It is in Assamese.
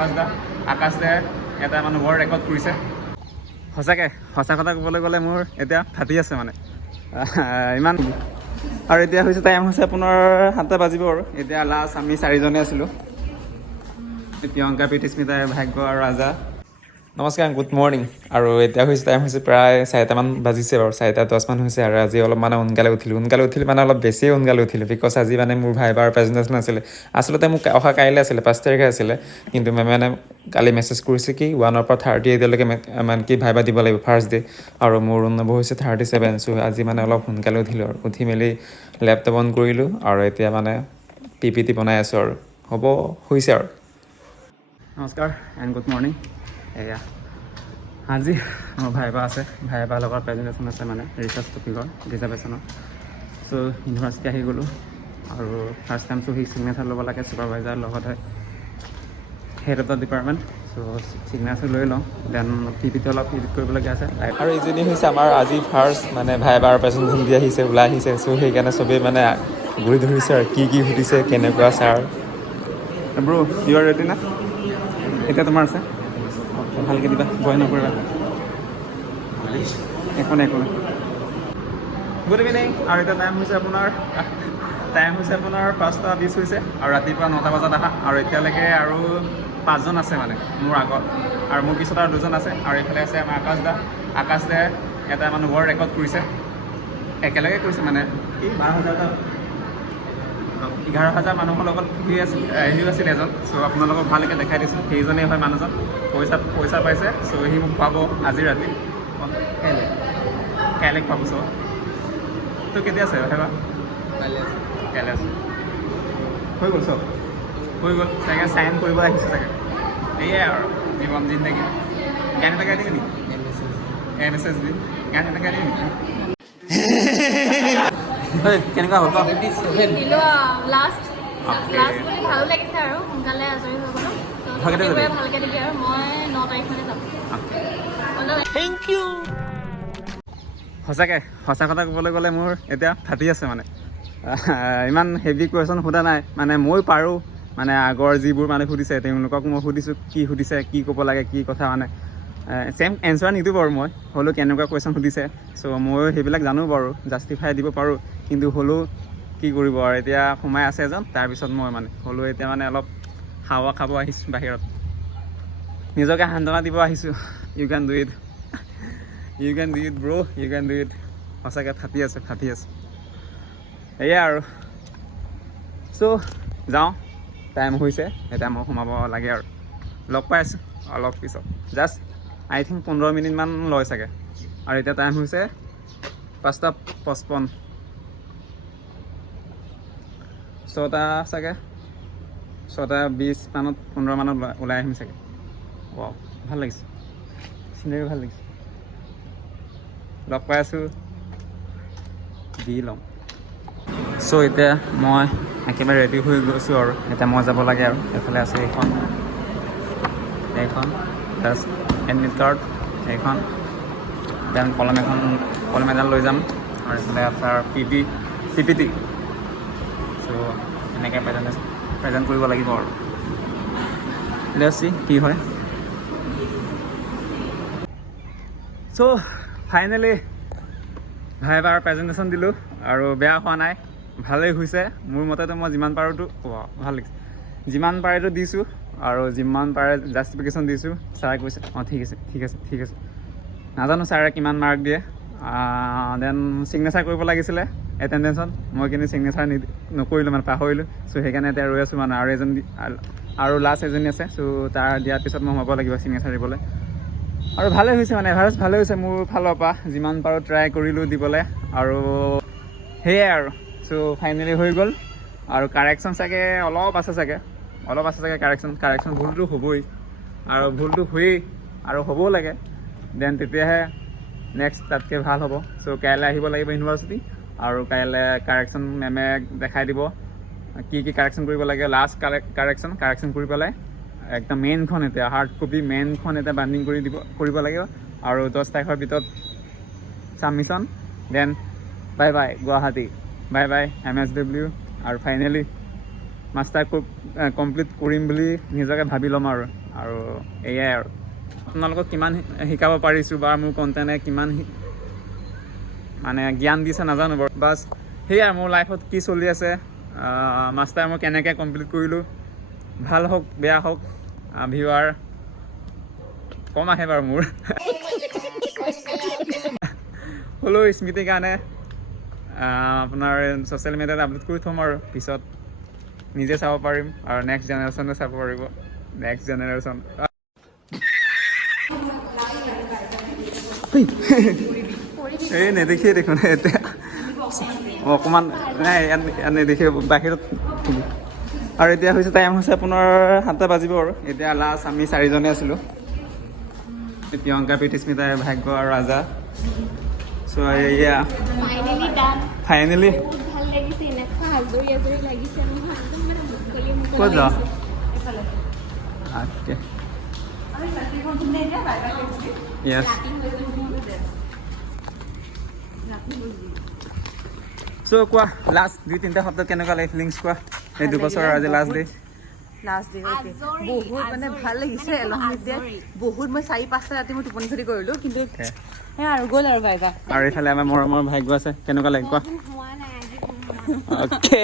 আকাশ দা এটা মানে ৱৰ্ল্ড ৰেকৰ্ড কৰিছে সঁচাকৈ সঁচা কথা ক'বলৈ গ'লে মোৰ এতিয়া ফাটি আছে মানে ইমান আৰু এতিয়া হৈছে টাইম হৈছে আপোনাৰ 7টা বাজিব আৰু এতিয়া লাষ্ট আমি 4জনে আছিলোঁ প্ৰিয়ংকা প্ৰীতিস্মিতা ভাগ্য আৰু ৰাজা নমস্কাৰ গুড মৰ্ণিং আৰু এতিয়া হৈছে টাইম হৈছে প্ৰায় 4টামান বাজিছে বাৰু 4:10 হৈছে আৰু আজি অলপ মানে সোনকালে উঠিলোঁ মানে অলপ বেছিয়ে সোনকালে উঠিলোঁ বিকজ আজি মানে মোৰ ভাইবাৰ প্ৰেজেণ্টেশ্যন আছিলে আচলতে মোক অহা কাইলৈ আছিলে 5 তাৰিখে আছিলে কিন্তু মেমে মানে কালি মেছেজ কৰিছে কি 1ৰ পৰা 30 এতিয়ালৈকে মানে কি ভাইবা দিব লাগিব ফাৰ্ষ্ট ডে আৰু মোৰ ৰুম নম্বৰ হৈছে 37 চ' আজি মানে অলপ সোনকালে উঠিলোঁ আৰু উঠি মেলি লেপটপ অন কৰিলোঁ আৰু এতিয়া মানে PPT বনাই আছোঁ আৰু হ'ব হৈছে আৰু নমস্কাৰ এণ্ড গুড মৰ্ণিং এয়া আজি মোৰ ভাইবা আছে ভাইবাৰ লগত প্ৰেজেণ্টেশ্যন আছে মানে ৰিচাৰ্চ টপিকৰ ডিজাৰ্ভেশ্যনৰ চ' ইউনিভাৰ্চিটি আহি গ'লোঁ আৰু ফাৰ্ষ্ট টাইম চ' সি ছিগনেচাৰ ল'ব লাগে ছুপাৰভাইজাৰ লগতে head of the department so' signature লৈ লওঁ দেন PPT অলপ এডিট কৰিবলগীয়া আছে আৰু এইজনী হৈছে আমাৰ আজি ফাৰ্ষ্ট মানে ভাইবাৰ প্ৰেজেণ্টেশ্যন দি আহিছে ওলাই আহিছে চ' সেইকাৰণে চবেই মানে ঘূৰি ধৰিছে আৰু কি সুধিছে কেনেকুৱা ছাৰ ব্ৰ' ইউ আৰ ৰেডি না এতিয়া তোমাৰ আছে ভালকৈ দিবা ভয় নকৰিবা একো নাই গুড ইভিনিং আৰু এতিয়া টাইম হৈছে আপোনাৰ 5:20 হৈছে আৰু ৰাতিপুৱা 9টা বজাত আহা আৰু এতিয়ালৈকে আৰু 5জন আছে মানে মোৰ আগত আৰু মোৰ পিছত আৰু 2জন আছে আৰু এইফালে আছে আমাৰ আকাশ দাই এটা মানে ৱৰ্ল্ড ৰেকৰ্ড কৰিছে একেলগে কৰিছে মানে কি 11,000 মানুহৰ লগত সিও আছিল এজন চ' আপোনালোকক ভালকৈ দেখাই দিছোঁ সেইজনেই হয় মানুহজন পইচা পাইছে চ' সি মোক খুৱাব আজি ৰাতি কাইলৈ খুৱাব চ' তো কেতিয়া আছে হেবা কাইলৈ আছে হৈ গ'ল চব হৈ গ'ল চাগে চাইন কৰিব আহিছে চাগে এয়াই আৰু জীৱন জিন্দগী গান এটা গাই দিবি নেকি মেছেজ দি গান এটা গাই দিবি নেকি কেনেকুৱা হ'ল লাষ্ট বুলি ভালো লাগিছে আৰু সোনকালে আজৰি হৈ গ'লো ভালকৈ দিবি আৰু মই 9 তাৰিখ মানে যাম থেংক ইউ সঁচাকৈ সঁচা কথা ক'বলৈ গ'লে মোৰ এতিয়া ফাটি আছে মানে ইমান হেভি কুৱেশ্যন সোধা নাই মানে মই পাৰোঁ মানে আগৰ যিবোৰ মানে সুধিছে তেওঁলোকক মই সুধিছোঁ কি সুধিছে কি ক'ব লাগে কি কথা মানে ছেম এনচাৰ নিদিওঁ বাৰু মই হ'লেও কেনেকুৱা কুৱেশ্যন সুধিছে চ' ময়ো সেইবিলাক জানো বাৰু জাষ্টিফাই দিব পাৰোঁ কিন্তু হ'লেও কি কৰিব আৰু এতিয়া সোমাই আছে এজন তাৰপিছত মই মানে হ'লেও এতিয়া মানে অলপ হাৱা খাব আহিছোঁ বাহিৰত নিজকে সান্তনা দিব আহিছোঁ you can do it bro' you can do it সঁচাকৈ ফাটি আছে এয়াই আৰু চ' যাওঁ টাইম হৈছে এতিয়া মই সোমাব লাগে আৰু লগ পাই আছোঁ অলপ পিছত জাষ্ট আই থিংক 15 মিনিটমান লয় চাগে আৰু এতিয়া টাইম হৈছে 5:55 6টা চাগে 6:20 মানত 15 মানত ওলাই আহিম চাগে ৱাও ভাল লাগিছে চিনেৰি ভাল লাগিছে লগ পাই আছোঁ দি ল'ম চ' এতিয়া মই একেবাৰে ৰেডি হৈ গৈছোঁ আৰু এতিয়া মই যাব লাগে আৰু এইফালে আছে এইখন জাষ্ট এডমিট কাৰ্ড এইখন দেন কলম এডাল লৈ যাম আৰু এইফালে আপোনাৰ PPT চ' এনেকৈ প্ৰেজেণ্ট কৰিব লাগিব আৰু লেটছ চি কি হয় চ' ফাইনেলি ভাইবাৰ প্ৰেজেণ্টেশ্যন দিলোঁ আৰু বেয়া হোৱা নাই ভালেই হৈছে মোৰ মতেতো মই যিমান পাৰোঁতো ভাল লাগিছে যিমান পাৰেতো দিছোঁ আৰু যিমান পাৰে জাষ্টিফিকেশ্যন দিছোঁ ছাৰে কৈছে ঠিক আছে নাজানো ছাৰে কিমান মাৰ্ক দিয়ে দেন ছিগনেচাৰ কৰিব লাগিছিলে এটেণ্ডেঞ্চত মই কিন্তু ছিগনেচাৰ নকৰিলোঁ মানে পাহৰিলোঁ চ' সেইকাৰণে এতিয়া ৰৈ আছোঁ মানে আৰু লাষ্ট এজনী আছে চ' তাৰ দিয়াৰ পিছত মই হ'ব লাগিব ছিগনেচাৰ দিবলৈ আৰু ভালেই হৈছে মানে এভাৰেজ ভালেই হৈছে মোৰ ফালৰ পৰা যিমান পাৰোঁ ট্ৰাই কৰিলোঁ দিবলৈ আৰু সেয়াই আৰু চ' ফাইনেলি হৈ গ'ল আৰু কাৰেকশ্যন চাগে অলপ আছে চাগে কাৰেকশ্যন ভুলটো হ'বই আৰু ভুলটো হয়েই আৰু হ'বও লাগে দেন তেতিয়াহে নেক্সট তাতকৈ ভাল হ'ব চ' কাইলৈ আহিব লাগিব ইউনিভাৰ্চিটি আৰু কাইলৈ কাৰেকশ্যন মেমে দেখাই দিব কি কাৰেকশ্যন কৰিব লাগে লাষ্ট কাৰেকশ্যন কৰি পেলাই একদম মেইনখন এতিয়া হাৰ্ড কপি মেইনখন এতিয়া বাণ্ডিং কৰিব লাগিব আৰু 10 তাৰিখৰ ভিতৰত ছাবমিশ্যন দেন বাই গুৱাহাটী বাই MSW আৰু ফাইনেলি মাষ্টাৰ কমপ্লিট কৰিম বুলি নিজকে ভাবি ল'ম আৰু এয়াই আৰু আপোনালোকক কিমান শিকাব পাৰিছোঁ বা মোৰ কণ্টেণ্টে কিমান মানে জ্ঞান দিছে নাজানো বাৰু বাছ সেয়াই মোৰ লাইফত কি চলি আছে মাষ্টাৰ মই কেনেকৈ কমপ্লিট কৰিলোঁ ভাল হওক বেয়া হওক ভিউৱাৰ কম আহে বাৰু মোৰ হ'লেও স্মৃতিৰ কাৰণে আপোনাৰ ছ'চিয়েল মিডিয়াত আপলোড কৰি থ'ম আৰু পিছত নিজে চাব পাৰিম আৰু নেক্সট জেনেৰেশ্যনে চাব পাৰিব নেক্সট জেনেৰেশ্যন এই নেদেখিয়ে দেখোন এতিয়া অকণমান নাই ইয়াত নেদেখি বাহিৰত আৰু এতিয়া হৈছে টাইম হৈছে আপোনাৰ 7টা বাজিব আৰু এতিয়া লাষ্ট আমি 4জনে আছিলোঁ প্ৰিয়ংকা প্ৰীতিস্মিতা ভাগ্য আৰু ৰাজা চ' এয়া ফাইনেলি ক'ত যাওঁ অ'কে য়েছ চ' কোৱা লাষ্ট 2-3টা সপ্তাহ কেনেকুৱা লাগে ফিলিংছ কোৱা এই 2 বছৰৰ আজি লাষ্ট ডে বহুত মানে ভাল লাগিছে এলহমিতে বহুত মই 4-5টা ৰাতি মই টোপনি ক্ষতি কৰিলোঁ কিন্তু আৰু গ'ল আৰু ভাইবা আৰু এইফালে আমাৰ মৰমৰ ভাগ্য আছে কেনেকুৱা লাগে কোৱা অ'কে